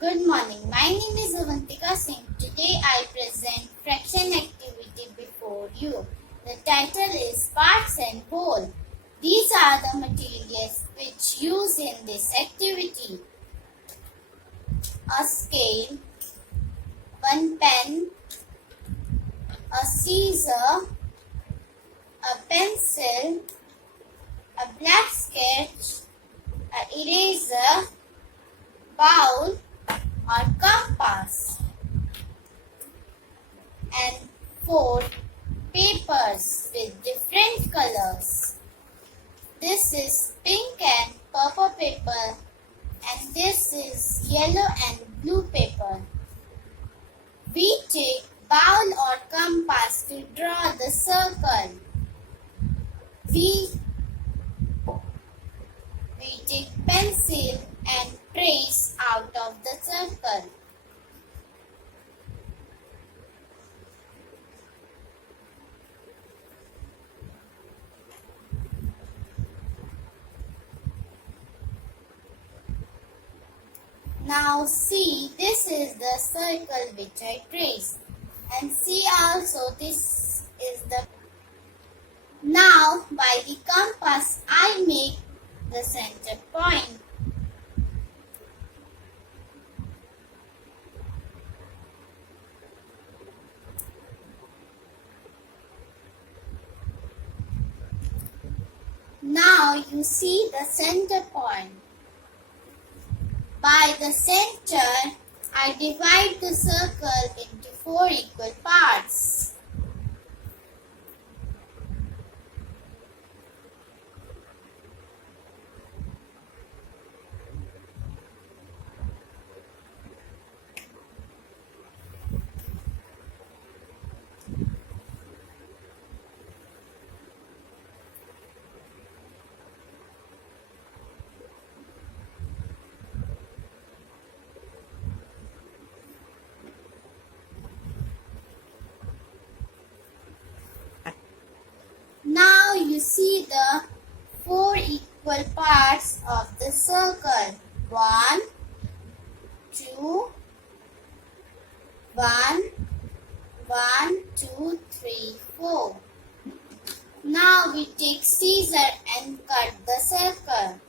Good morning. My name is Avantika Singh. Today I present fraction activity before you. The title is Parts and Whole. These are the materials which used in this activity. A scale, one pen, a scissor, a pencil, a black sketch, an eraser, bowl or compass, and 4 papers with different colors. This is pink and purple paper, and this is yellow and blue paper. We take bowl or compass to draw the circle. We take pencil and trace out of the circle. Now see, this is the circle which I traced, and see also this is the. Now by the compass I make the center point. Now you see the center point. By the center, I divide the circle into 4 equal parts. Now you see the 4 equal parts of the circle. 1, 2, 1, 1, 2, 3, 4. Now we take scissor and cut the circle.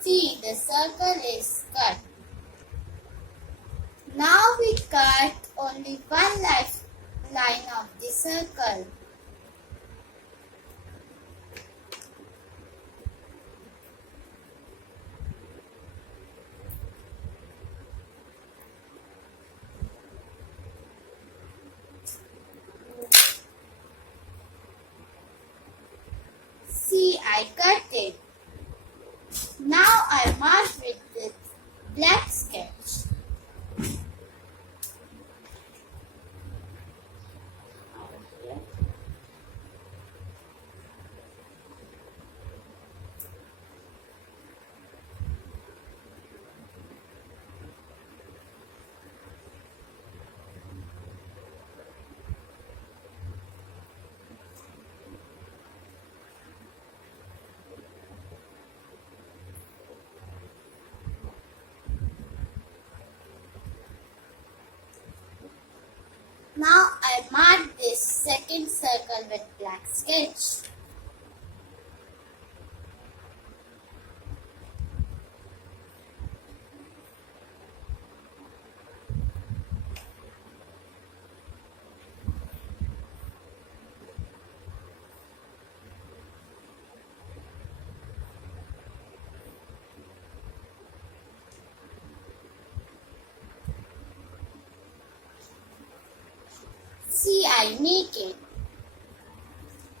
See, the circle is cut. Now we cut only one line of the circle. See, I cut it. Now I mark with this black sketch. Now I mark this second circle with black sketch. See, I make it.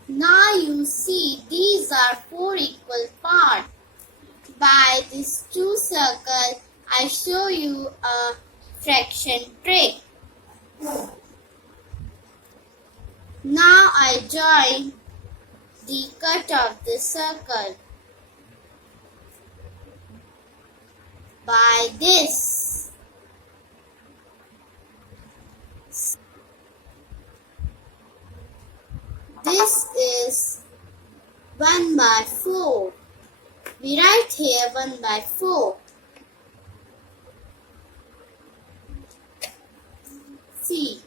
Now you see these are 4 equal parts. By these 2 circles, I show you a fraction trick. Now I join the cut of the circle by this. This is 1 by 4. We write here 1 by 4. See.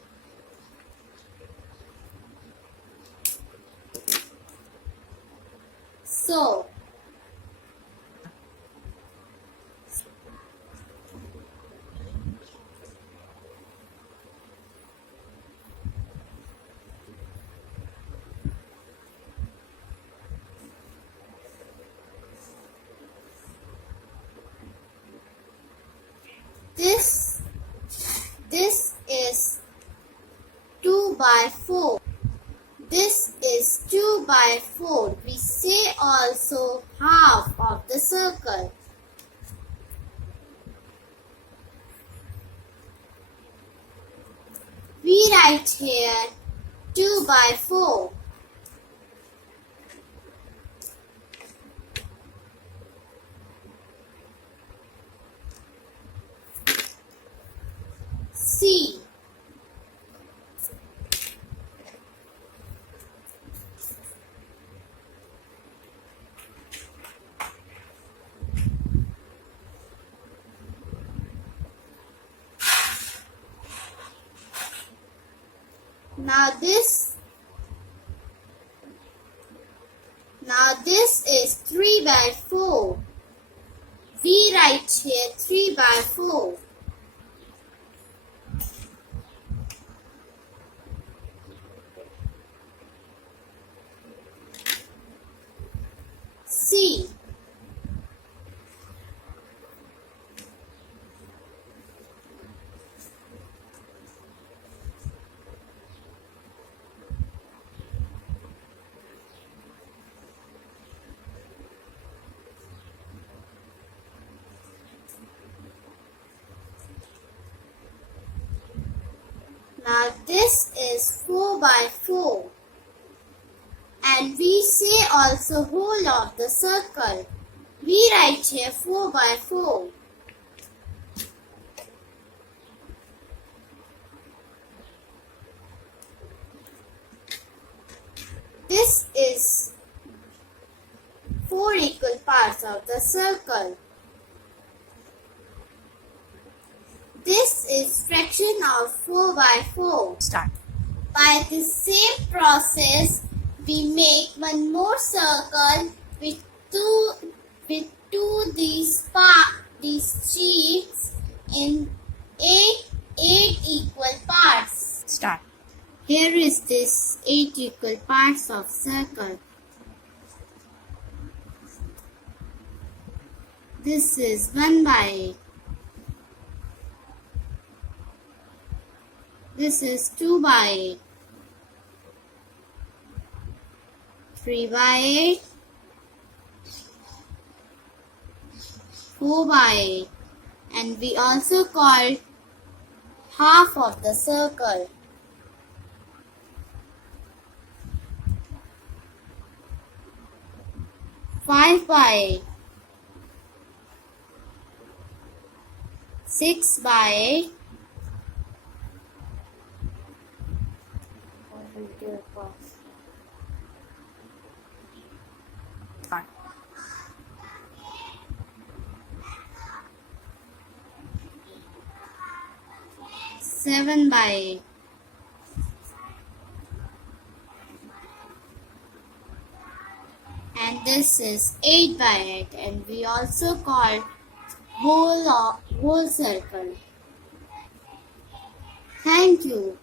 So, this is 2 by 4. This is 2 by 4. We say also half of the circle. We write here 2 by 4. C. Now this is 3 by 4. We write here 3 by 4. C. Now this is 4 by 4. And we say also whole of the circle. We write here 4 by 4. This is 4 equal parts of the circle. This is fraction of 4 by 4. Start. By the same process, we make one more circle with these sheets in eight equal parts. Start. Here is this 8 equal parts of circle. This is 1 by 8. This is 2 by 8. 3 by 8. 4 by 8. And we also call half of the circle. 5 by 8. 6 by 8. 7 by 8. And this is 8 by 8, and we also call whole circle. Thank you.